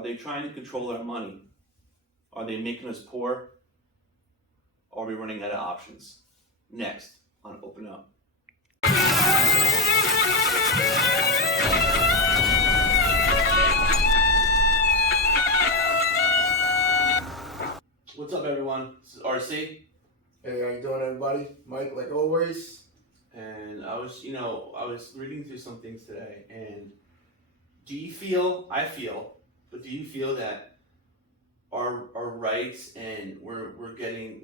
Are they trying to control our money? Are they making us poor? Or are we running out of options? Next on Open Up. What's up, everyone? This is RC. Hey, how you doing, everybody? Mike, like always. And I was reading through some things today, and do you feel that our rights and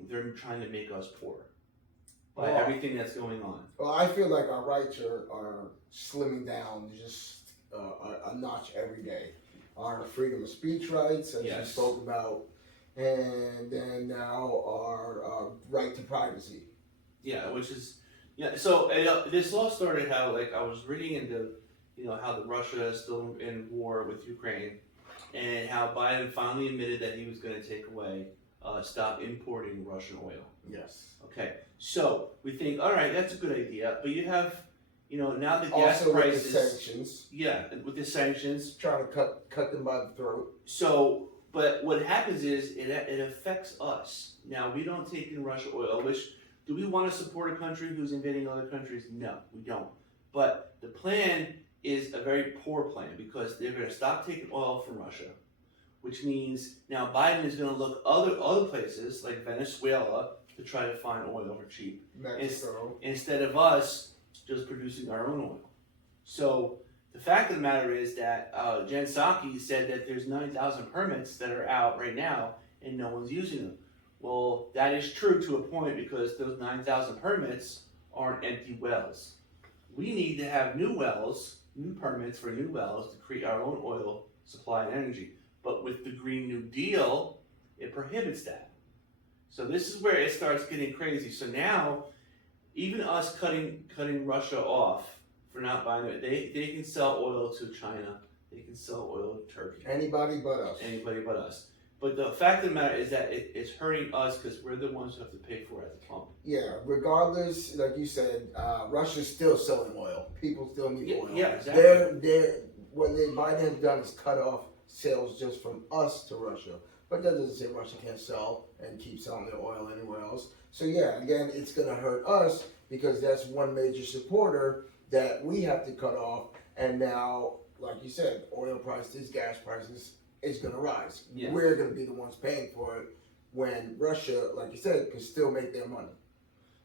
they're trying to make us poor by everything that's going on? Well, I feel like our rights are slimming down just a notch every day. Our freedom of speech rights, as Yes. we spoke about, and then now our right to privacy. Yeah, So this all started how I was reading into how Russia is still in war with Ukraine, and how Biden finally admitted that he was going to take away, stop importing Russian oil. Yes. Okay, so we think, all right, that's a good idea, but you have, now the gas Also prices. with the sanctions. Yeah, with the sanctions. Trying to cut them by the throat. So, but what happens is it affects us. Now, we don't take in Russian oil, do we want to support a country who's invading other countries? No, we don't. But the plan is a very poor plan because they're going to stop taking oil from Russia, which means now Biden is going to look other places like Venezuela to try to find oil for cheap. Mexico. Instead of us just producing our own oil. So the fact of the matter is that Jen Psaki said that there's 9,000 permits that are out right now and no one's using them. Well, that is true to a point because those 9,000 permits aren't empty wells. We need to have new wells, new permits for new wells to create our own oil supply and energy. But with the Green New Deal, it prohibits that. So this is where it starts getting crazy. So now, even us cutting Russia off for not buying it, they can sell oil to China. They can sell oil to Turkey. Anybody but us. Anybody but us. But the fact of the matter is that it's hurting us because we're the ones who have to pay for it at the pump. Yeah, regardless, like you said, Russia's still selling oil. People still need oil. Yeah, exactly. What Biden has done is cut off sales just from us to Russia. But that doesn't say Russia can't sell and keep selling their oil anywhere else. So yeah, again, it's going to hurt us because that's one major supporter that we have to cut off. And now, like you said, oil prices, gas prices, is going to rise. Yeah. We're going to be the ones paying for it when Russia, like you said, can still make their money.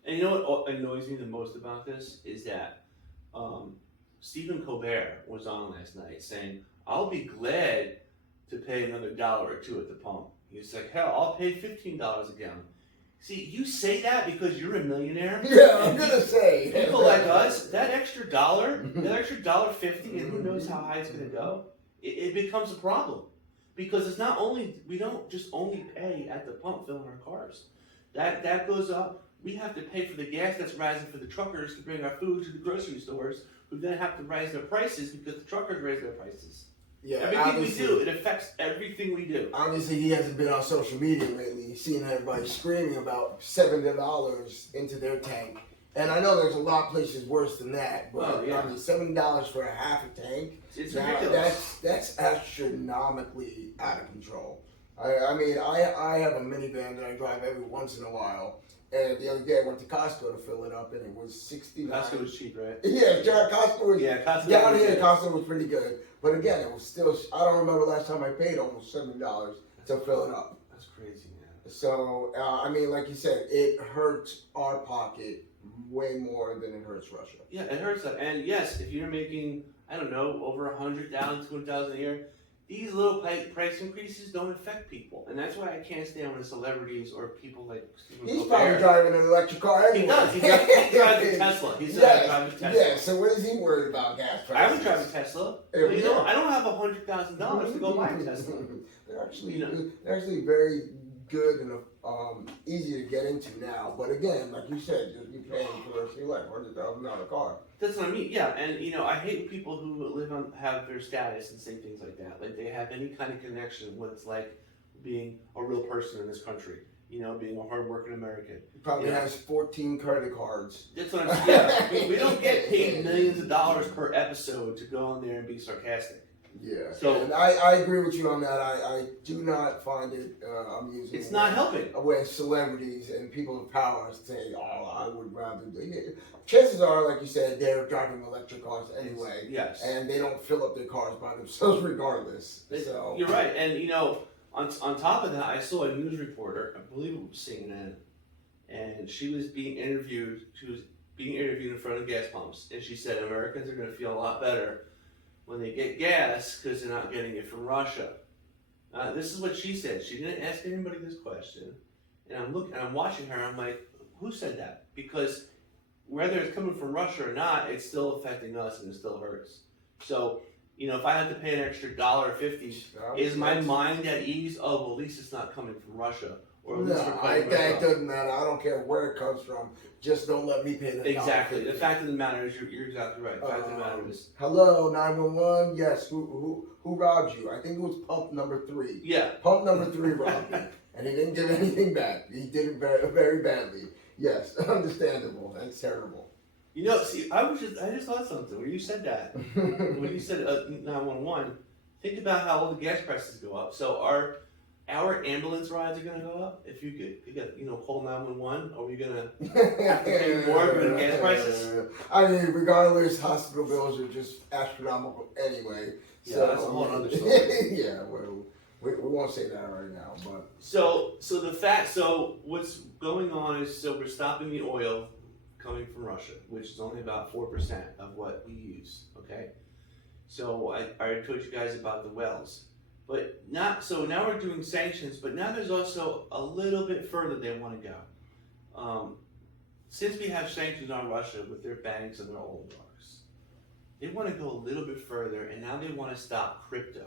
And you know what annoys me the most about this is that Stephen Colbert was on last night saying, I'll be glad to pay another $1 or $2 at the pump. He's like, hell, I'll pay $15 a gallon. See, you say that because you're a millionaire. Yeah, I'm going to say. People like us, that extra $1, that extra $1.50, and who knows how high it's going to go, it becomes a problem. Because it's not only, we don't just only pay at the pump filling our cars. That goes up. We have to pay for the gas that's rising for the truckers to bring our food to the grocery stores, who then have to raise their prices because the truckers raise their prices. Yeah, everything we do, it affects everything we do. Obviously, he hasn't been on social media lately. He's seen everybody screaming about $70 into their tank. And I know there's a lot of places worse than that, but I mean, $70 for a half a tank. It's ridiculous. That's astronomically out of control. I mean, I have a minivan that I drive every once in a while, and the other day I went to Costco to fill it up, and it was $69. Costco was cheap, right? Yeah, Costco was. Yeah, Costco. Down here, Costco was pretty good, but again, it was still. I don't remember last time I paid almost $70 to fill it up. That's crazy, man. So I mean, like you said, it hurts our pocket way more than it hurts Russia. Yeah, it hurts us. And yes, if you're making, I don't know, over 100,000, 200,000 a year, these little price increases don't affect people. And that's why I can't stand when celebrities or people like Stephen He's Colbert. probably driving an electric car anyway. He does. He drives a Tesla. He's driving a Tesla. Yeah, so what is he worried about gas prices? I would drive a Tesla. But, you know, I don't have $100,000 to go buy a Tesla. They're actually very good and easy to get into now. But again, like you said, you'll be paying for the rest of your life, $100,000 car. That's what I mean. Yeah, and I hate people who have their status and say things like that. Like they have any kind of connection with it's like being a real person in this country. Being a hardworking American. He probably has 14 credit cards. That's what I'm saying. Yeah, we don't get paid millions of dollars per episode to go on there and be sarcastic. Yeah. So and I agree with you on that. I do not find it amusing. it's not helping. When celebrities and people of power say, "Oh, I would rather." Chances are, like you said, they're driving electric cars anyway, Yes. and they don't fill up their cars by themselves regardless. So You're right, and on top of that, I saw a news reporter, I believe it was CNN, and she was being interviewed. She was being interviewed in front of gas pumps, and she said Americans are going to feel a lot better when they get gas because they're not getting it from Russia. This is what she said. She didn't ask anybody this question, and I'm watching her. I'm like, who said that? Because whether it's coming from Russia or not, it's still affecting us, and it still hurts. So, if I had to pay an extra $1.50, is my mind at ease? Oh, well, at least it's not coming from Russia, or at least that doesn't matter. I don't care where it comes from. Just don't let me pay the Exactly. The fact of the matter is, you're exactly right. The fact of the matter is. Hello, 911. Yes, who robbed you? I think it was pump number 3. Yeah. Pump number 3 robbed me, and he didn't give anything back. He did it very, very badly. Yes, understandable. That's terrible. See, I just thought something when you said that. When you said 911, think about how all the gas prices go up. So our ambulance rides are going to go up. If you could, call 911, are we going to have to pay more than gas prices? I mean, regardless, hospital bills are just astronomical anyway. Yeah, so, that's a whole other story. Yeah, well, we won't say that right now, but so what's going on is we're stopping the oil coming from Russia, which is only about 4% of what we use. Okay, so I already told you guys about the wells. But now we're doing sanctions, but now there's also a little bit further they want to go. Since we have sanctions on Russia with their banks and their oligarchs, they want to go a little bit further, and now they want to stop crypto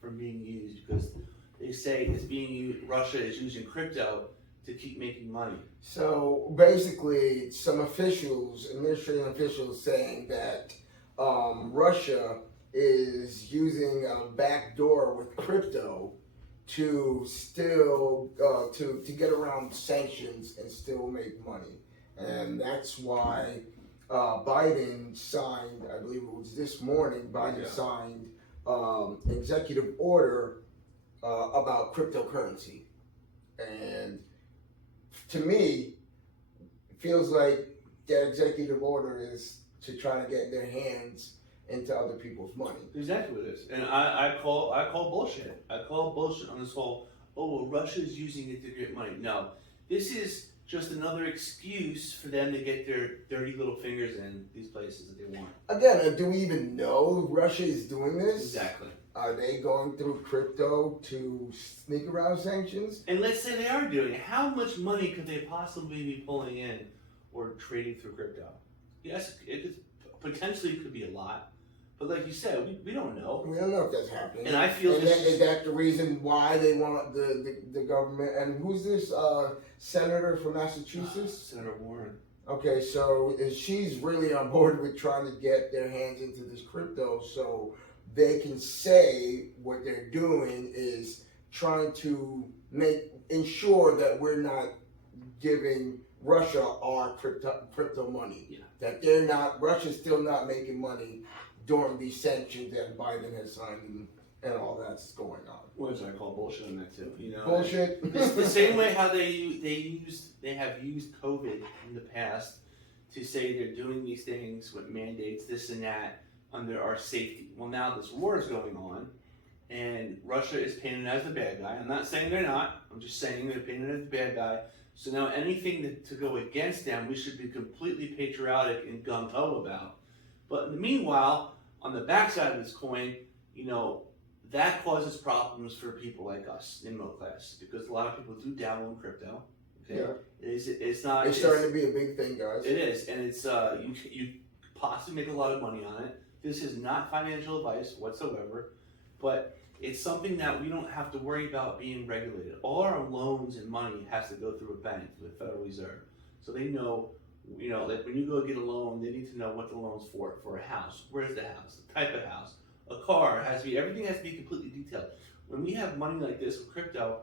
from being used because they say it's being used. Russia is using crypto to keep making money. So basically, some administrative officials, saying that Russia is using a back door with crypto to still to get around sanctions and still make money, and that's why Biden signed, I believe it was this morning, signed executive order about cryptocurrency, and to me, it feels like that executive order is to try to get their hands into other people's money. Exactly what it is, and I call bullshit. I call bullshit on this whole, Russia's using it to get money. No, this is just another excuse for them to get their dirty little fingers in these places that they want. Again, do we even know Russia is doing this? Exactly. Are they going through crypto to sneak around sanctions? And let's say they are doing it. How much money could they possibly be pulling in or trading through crypto? Yes, it potentially could be a lot. But like you said, we don't know. We don't know if that's happening. And I feel is that the reason why they want the government? And who's this senator from Massachusetts? Senator Warren. Okay, so she's really on board with trying to get their hands into this crypto, so they can say what they're doing is trying to ensure that we're not giving Russia our crypto money. Yeah. That Russia's still not making money during these sanctions that Biden has signed and all that's going on. What is I call bullshit on that too? Bullshit. It's the same way how they have used COVID in the past to say they're doing these things with mandates, this and that, under our safety. Well, now this war is going on, and Russia is painted as the bad guy. I'm not saying they're not. I'm just saying they're painted as the bad guy. So now anything to go against them, we should be completely patriotic and gung-ho about. But meanwhile, on the backside of this coin, that causes problems for people like us in middle class, because a lot of people do dabble in crypto. Okay? Yeah. It's starting to be a big thing, guys. It is, and it's you possibly make a lot of money on it. This is not financial advice whatsoever, but it's something that we don't have to worry about being regulated. All our loans and money has to go through a bank, the Federal Reserve, so they know. Like when you go get a loan, they need to know what the loan's for a house. Where's the house? The type of house. A car everything has to be completely detailed. When we have money like this with crypto,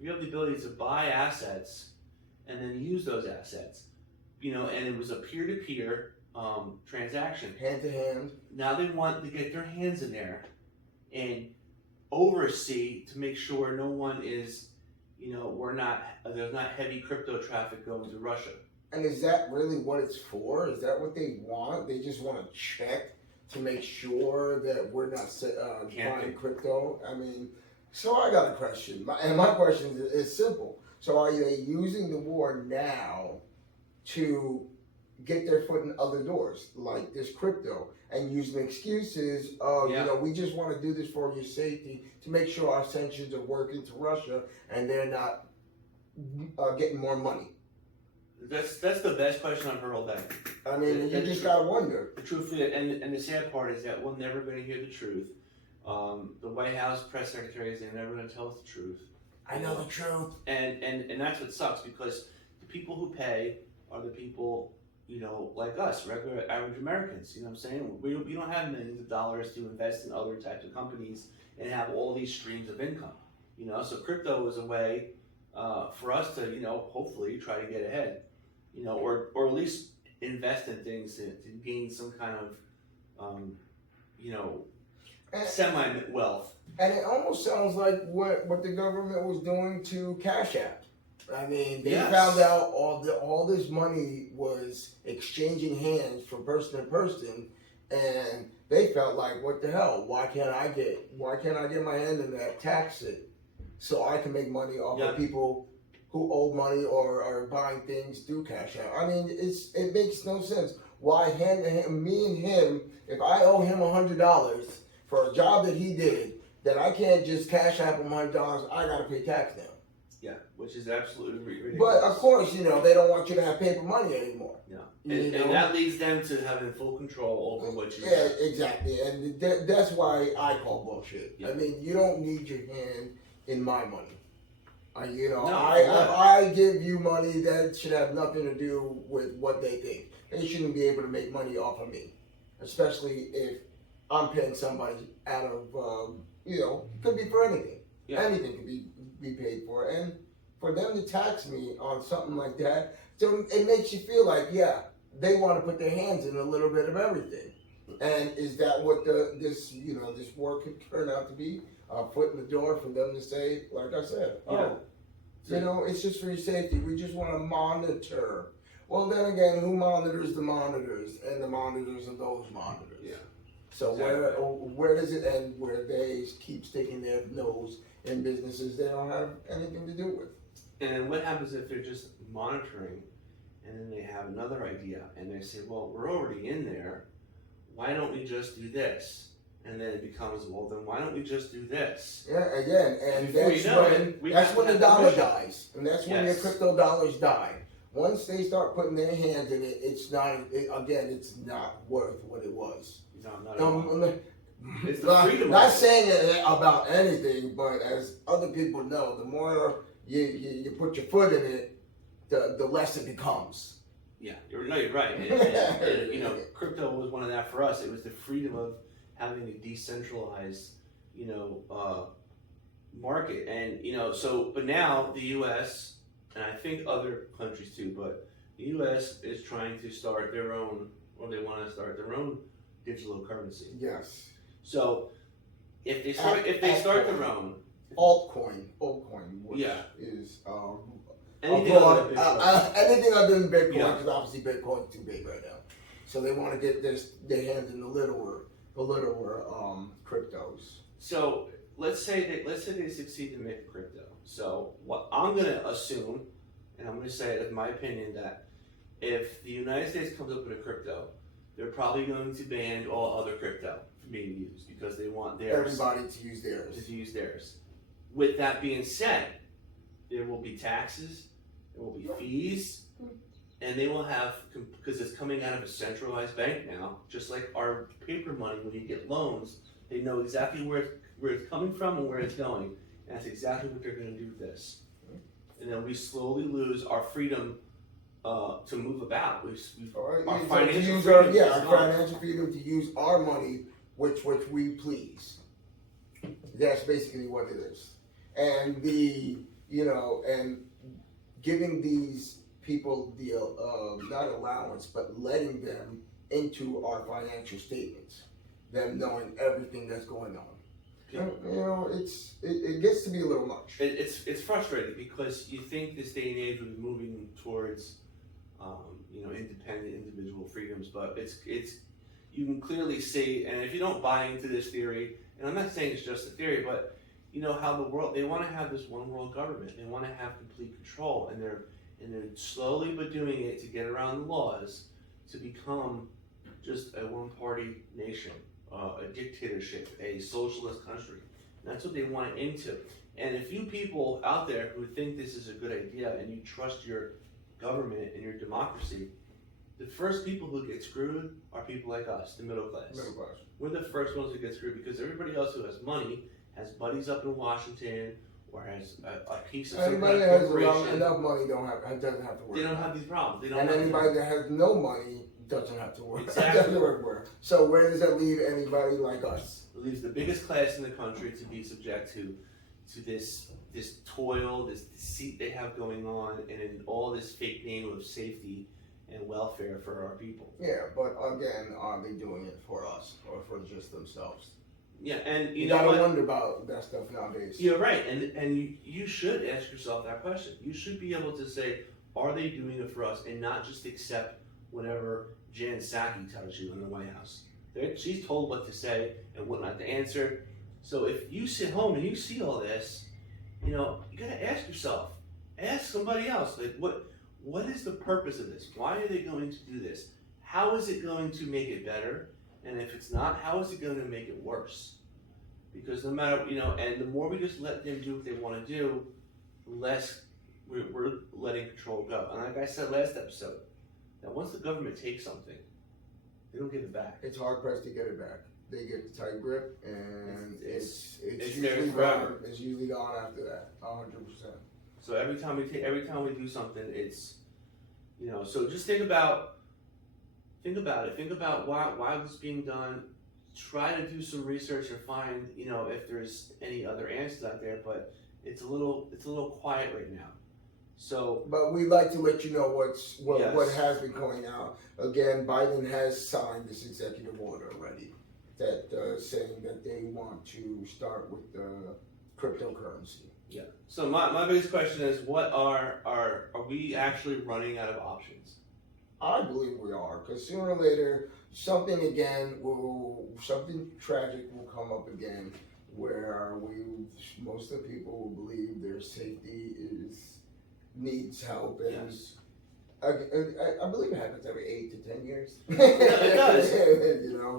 we have the ability to buy assets and then use those assets. And it was a peer-to-peer transaction. Hand to hand. Now they want to get their hands in there and oversee to make sure no one is, there's not heavy crypto traffic going to Russia. And is that really what it's for? Is that what they want? They just want to check to make sure that we're not buying crypto? I mean, so I got a question. My question is simple. So are they using the war now to get their foot in other doors, like this crypto, and using excuses of, we just want to do this for your safety to make sure our sanctions are working to Russia and they're not getting more money? That's the best question I've heard all day. I mean, you just gotta wonder. Truthfully, and the sad part is that we're never going to hear the truth. The White House press secretaries, they're never going to tell us the truth. I know the truth. And that's what sucks, because the people who pay are the people, like us, regular average Americans. You know what I'm saying? We don't have millions of dollars to invest in other types of companies and have all these streams of income. So crypto is a way for us to, hopefully try to get ahead. Or at least invest in things to gain some kind of, semi-wealth. And it almost sounds like what the government was doing to Cash App. I mean, they found out all this money was exchanging hands from person to person, and they felt like, what the hell? Why can't I get my hand in that, tax it, so I can make money off of people who owe money or are buying things through Cash App? I mean, it makes no sense. Why me and him, if I owe him $100 for a job that he did, then I can't just Cash App him $100, I gotta pay tax now. Yeah, which is absolutely ridiculous. But of course, they don't want you to have paper money anymore. Yeah, and that leads them to having full control over what you Yeah, exactly, and that's why I call bullshit. Yeah. I mean, you don't need your hand in my money. No, if I give you money, that should have nothing to do with what they think. They shouldn't be able to make money off of me, especially if I'm paying somebody out of, it could be for anything. Yeah. Anything could be paid for, and for them to tax me on something like that, so it makes you feel like, they want to put their hands in a little bit of everything. And is that what this war could turn out to be? A foot in the door for them to say, like I said, it's just for your safety. We just want to monitor. Well, then again, who monitors the monitors, and the monitors of those monitors? Yeah. So where does it end? Where they keep sticking their nose in businesses they don't have anything to do with? And then what happens if they're just monitoring, and then they have another idea, and they say, well, we're already in there, why don't we just do this? And then it becomes, well, then why don't we just do this? Yeah, again, and that's when the dollar dies, and that's when your crypto dollars die. Once they start putting their hands in it, it's not worth what it was. No, it's the freedom. Not saying it about anything, but as other people know, the more you put your foot in it, the less it becomes. Yeah, you're right. And, crypto was one of that for us. It was the freedom of having a decentralized, market, and but now the U.S. and I think other countries too, but the U.S. is trying to start their own, or they want to start their own digital currency. Yes. So if they start their own altcoin, which is anything other than Bitcoin, because obviously Bitcoin's too big right now. So they want to get their hands in the littler cryptos. So let's say they succeed to make a crypto. So what I'm gonna assume, and I'm gonna say it as my opinion, that if the United States comes up with a crypto, they're probably going to ban all other crypto from being used because they want everybody to use theirs. With that being said, there will be taxes, there will be fees, and they will have, because it's coming out of a centralized bank now, just like our paper money. When you get loans, they know exactly where it's coming from and where it's going, and that's exactly what they're going to do with this. And then we slowly lose our freedom to move about. Our financial freedom to use our money, which we please. That's basically what it is. And and giving these people the not allowance, but letting them into our financial statements, them knowing everything that's going on. it gets to be a little much. It's frustrating because you think this day and age was moving towards, independent individual freedoms, but it's you can clearly see, and if you don't buy into this theory, and I'm not saying it's just a theory, but you know how the world, they want to have this one world government, they want to have complete control, and they're slowly but doing it to get around the laws to become just a one-party nation, a dictatorship, a socialist country. And that's what they want it into. And if you people out there who think this is a good idea and you trust your government and your democracy, the first people who get screwed are people like us, the middle class. We're the first ones who get screwed because everybody else who has money has buddies up in Washington or has a piece of some anybody kind that of has corporation. enough money doesn't have to worry. They don't have these problems. They don't and have anybody that has no money doesn't have to worry. Exactly. Doesn't work. So where does that leave anybody like us? It leaves the biggest class in the country to be subject to this toil, this deceit they have going on, and in all this fake name of safety and welfare for our people. Yeah, but again, are they doing it for us or for just themselves? Yeah, and you know gotta what? wonder about that stuff nowadays. You're right, and you should ask yourself that question. You should be able to say, are they doing it for us, and not just accept whatever Jen Psaki tells you in the White House. She's told what to say and what not to answer. So if you sit home and you see all this, you gotta ask yourself, ask somebody else, like what is the purpose of this? Why are they going to do this? How is it going to make it better? And if it's not, how is it going to make it worse? Because no matter, and the more we just let them do what they want to do, the less we're letting control go. And like I said last episode, that once the government takes something, they don't give it back. It's hard pressed to get it back. They get the tight grip, and it's usually gone. It's usually gone after that, 100%. So every time we do something, it's, so just think about it. Think about why this is being done. Try to do some research and find, if there's any other answers out there. But it's a little quiet right now. So, but we'd like to let you know what Yes. has been going out. Again, Biden has signed this executive order already, that saying that they want to start with the cryptocurrency. Yeah. So my biggest question is, what are we actually running out of options? I believe we are, because sooner or later, something tragic will come up again, where most of the people will believe their safety needs help, and Yes. I believe it happens every 8 to 10 years. It does.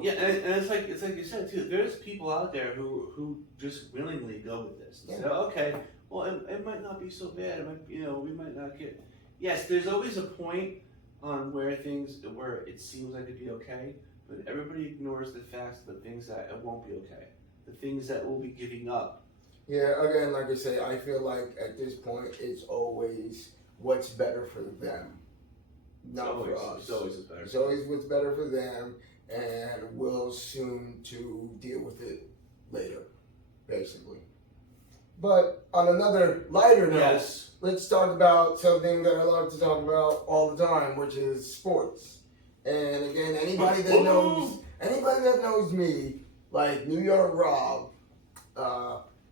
Yeah, and it's like you said too. There's people out there who just willingly go with this. Yeah. So okay, well it might not be so bad. It might, we might not get. Yes, there's always a point on where it seems like it'd be okay, but everybody ignores the facts of the things that it won't be okay, the things that we'll be giving up. Yeah, again, like I say, I feel like at this point it's always what's better for them, not for us. It's always better. It's always what's better for them, and we'll soon to deal with it later, basically. But on another lighter note, Yes. let's talk about something that I love to talk about all the time, which is sports. And again, anybody that knows me, like New York Rob,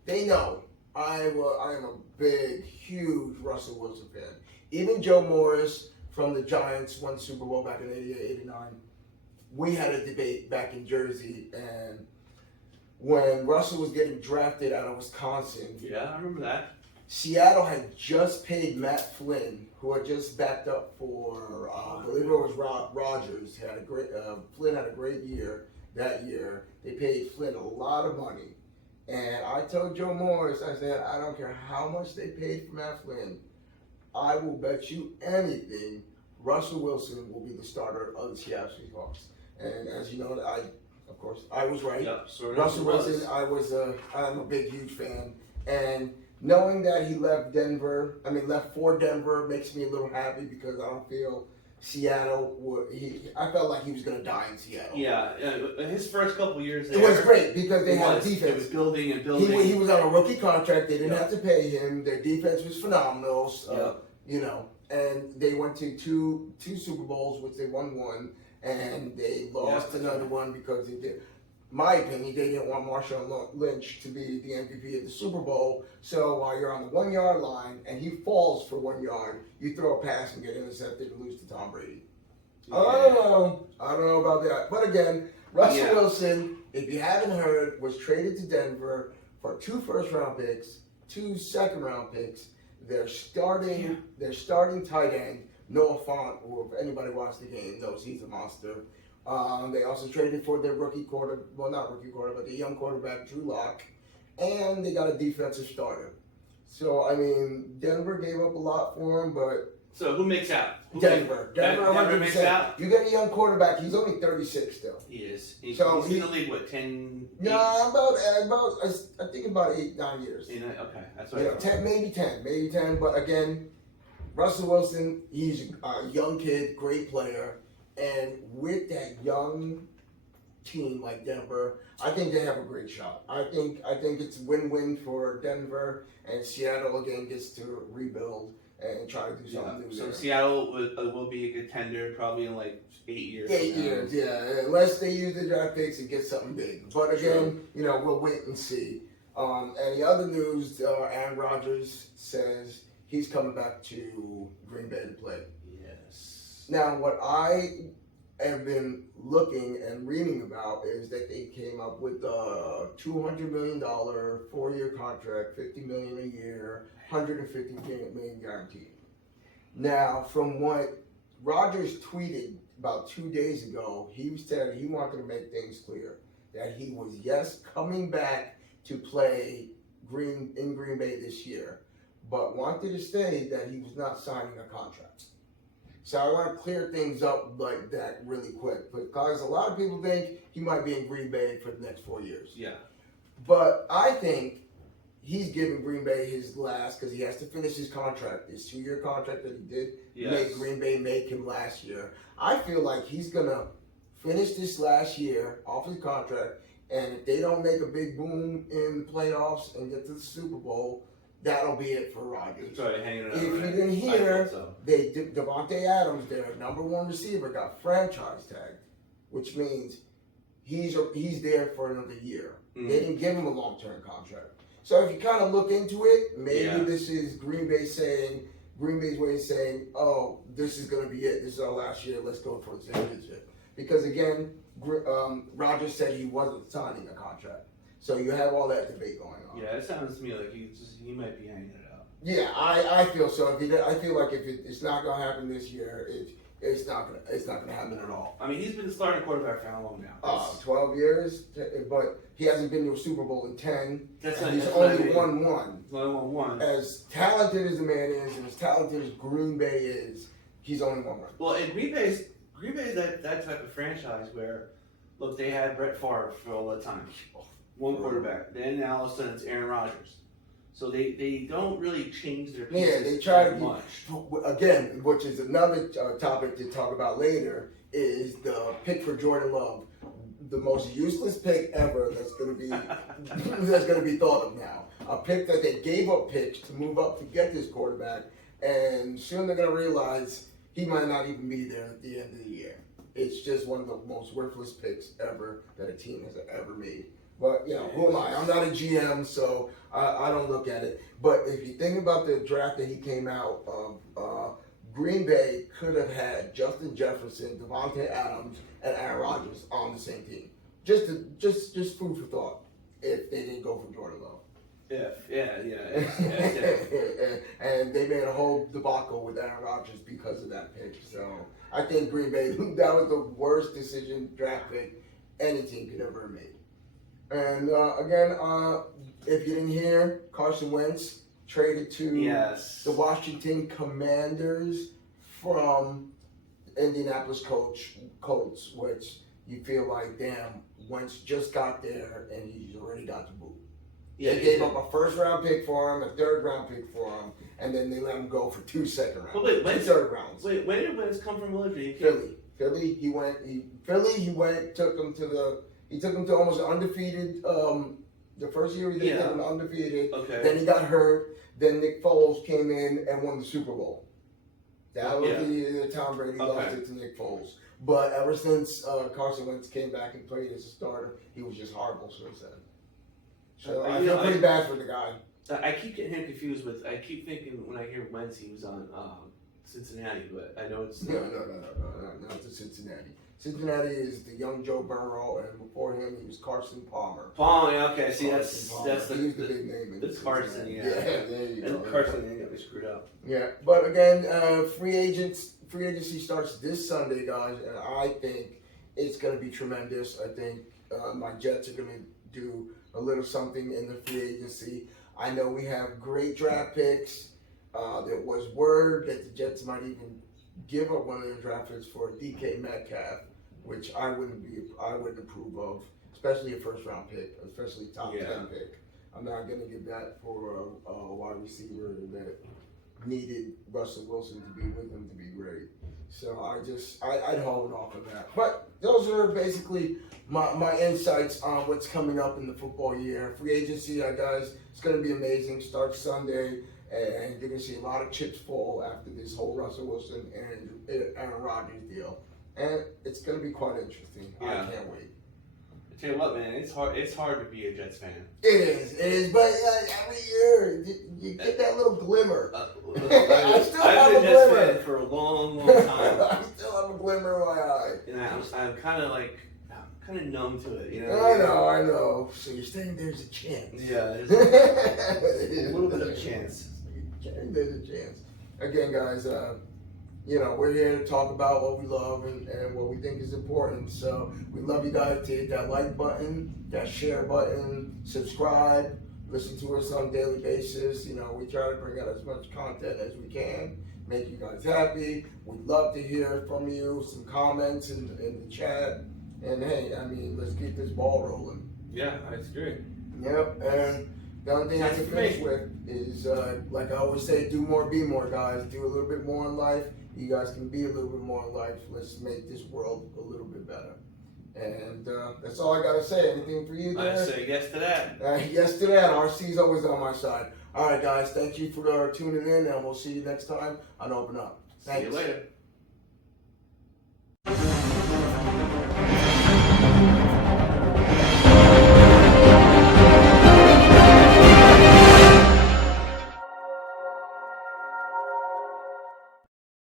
they know I am a big, huge Russell Wilson fan. Even Joe Morris from the Giants won Super Bowl back in 88, 89. We had a debate back in Jersey, and when Russell was getting drafted out of Wisconsin, Yeah, I remember that. Seattle had just paid Matt Flynn, who had just backed up for, I believe it was Rodgers. Flynn had a great year that year. They paid Flynn a lot of money. And I told Joe Morris, I said, I don't care how much they paid for Matt Flynn, I will bet you anything Russell Wilson will be the starter of the Seattle Seahawks. And as you know, I was right. Yep, Russell Wilson, I'm a big, huge fan. And knowing that he left for Denver makes me a little happy, because I don't feel Seattle I felt like he was going to die in Seattle. Yeah, his first couple years there, It was great because they had a defense. It was building and building. He was on a rookie contract. They didn't have to pay him. Their defense was phenomenal. And they went to two Super Bowls, which they won one, and they lost another one because they did. my opinion, they didn't want Marshawn Lynch to be the MVP of the Super Bowl. So while you're on the 1 yard line and he falls for 1 yard, you throw a pass and get intercepted and lose to Tom Brady. Yeah. I don't know about that. But again, Russell Wilson, if you haven't heard, was traded to Denver for 2 first-round picks, 2 second-round picks. Their starting tight end, Noah Fant, who if anybody watched the game knows he's a monster. They also traded for their but the young quarterback, Drew Lock, and they got a defensive starter. So, I mean, Denver gave up a lot for him, but... So, who makes out? Denver 100%. Makes out? You get a young quarterback, he's only 36 still. He is. He's So in the league, what, 10? Nah, I think about 8-9 years. Okay, that's what I thought. maybe 10. But again, Russell Wilson, he's a young kid, great player. And with that young team like Denver, I think they have a great shot. I think it's win-win for Denver, and Seattle again gets to rebuild and try to do something new. So there. Seattle will be a contender probably in like 8 years. 8 years, yeah. Unless they use the draft picks and get something big. But again, we'll wait and see. And the other news, Aaron Rodgers says he's coming back to Green Bay to play. Yes. Now, what I have been looking and reading about is that they came up with a $200 million 4-year contract, $50 million a year, $150 million guaranteed. Now, from what Rodgers tweeted about 2 days ago, he said he wanted to make things clear that he was coming back to play in Green Bay this year, but wanted to say that he was not signing a contract. So I want to clear things up like that really quick, because a lot of people think he might be in Green Bay for the next 4 years. Yeah. But I think he's giving Green Bay his last, because he has to finish his contract, his 2-year contract that he did make Green Bay make him last year. I feel like he's going to finish this last year off his contract, and if they don't make a big boom in the playoffs and get to the Super Bowl, that'll be it for Rodgers. If you didn't hear, Devontae Adams, their number 1 receiver, got franchise tagged, which means he's there for another year. Mm-hmm. They didn't give him a long-term contract. So if you kind of look into it, maybe this is Green Bay's way of saying, oh, this is going to be it. This is our last year. Let's go for the championship. Because again, Rodgers said he wasn't signing a contract. So you have all that debate going on. Yeah, it sounds to me like he might be hanging it out. Yeah, I feel so. I feel like if it's not going to happen this year, it's not going to happen at all. I mean, he's been starting quarterback for how long now? 12 years, but he hasn't been to a Super Bowl in 10. He's only won one. He's only won one. As talented as the man is, and as talented as Green Bay is, he's only won one. Well, and Green Bay is that type of franchise where, look, they had Brett Favre for all that time. One quarterback. Then now all of a sudden it's Aaron Rodgers. So they don't really change their pieces they try to much. Again, which is another topic to talk about later, is the pick for Jordan Love. The most useless pick ever that's going to be thought of now. A pick that they gave up picks to move up to get this quarterback, and soon they're going to realize he might not even be there at the end of the year. It's just one of the most worthless picks ever that a team has ever made. But, who am I? I'm not a GM, so I don't look at it. But if you think about the draft that he came out of, Green Bay could have had Justin Jefferson, Devontae Adams, and Aaron Rodgers on the same team. Just food for thought if they didn't go for Jordan Love. And they made a whole debacle with Aaron Rodgers because of that pick. So I think Green Bay, that was the worst draft pick any team could ever have made. And again, if you didn't hear, Carson Wentz traded to the Washington Commanders from Indianapolis Colts, which you feel like, damn, Wentz just got there and he's already got the boot. They gave up a first-round pick for him, a third-round pick for him, and then they let him go for 2 second rounds. Wait, 2 third rounds. Wait, when did Wentz come from originally? Philly. He took him to almost undefeated. The first year he did took him undefeated. Okay. Then he got hurt. Then Nick Foles came in and won the Super Bowl. That was Yeah. the Tom Brady lost Okay. it to Nick Foles. But ever since Carson Wentz came back and played as a starter, he was just horrible since then. So I feel pretty bad for the guy. I keep getting him confused with. I keep thinking when I hear Wentz, he was on Cincinnati, but I know it's No, not to Cincinnati. Cincinnati is the young Joe Burrow, and before him, he was Carson Palmer. Palmer. Yeah, okay, see, Carson Palmer. that's He's the big name. the Carson, yeah. Yeah, there you go. And Carson, they got me screwed up. Yeah, but again, free agency starts this Sunday, guys, and I think it's going to be tremendous. I think my Jets are going to do a little something in the free agency. I know we have great draft picks. There was word that the Jets might even give up one of their draft picks for DK Metcalf, which I wouldn't approve of, especially a first round pick, especially top 10 pick. I'm not going to give that for a wide receiver that needed Russell Wilson to be with him to be great. So I'd hold off on that. But those are basically my insights on what's coming up in the football year. Free agency, guys, it's going to be amazing. Starts Sunday, and you're going to see a lot of chips fall after this whole Russell Wilson and Aaron Rodgers deal. And it's going to be quite interesting. Yeah. I can't wait. I tell you what, man, it's hard to be a Jets fan. It is, but every year you get that little glimmer. I've been a Jets fan for a long time. I still have a glimmer in my eye. And I'm kind of numb to it, you know. I know. So you're saying there's a chance? Yeah, there's a little bit of a chance. There's a chance. Again, guys, we're here to talk about what we love and what we think is important. So we love you guys to hit that like button, that share button, subscribe, listen to us on a daily basis. We try to bring out as much content as we can, make you guys happy. We'd love to hear from you, some comments in the chat. And hey, let's keep this ball rolling. Yeah, that's great. Yep, and the only thing I can finish with is, like I always say, do more, be more, guys. Do a little bit more in life. You guys can be a little bit more in life. Let's make this world a little bit better. And that's all I got to say. Anything for you, Dan? I say yes to that. Yes to that. RC's always on my side. All right, guys. Thank you for tuning in, and we'll see you next time on Open Up. Thanks. See you later.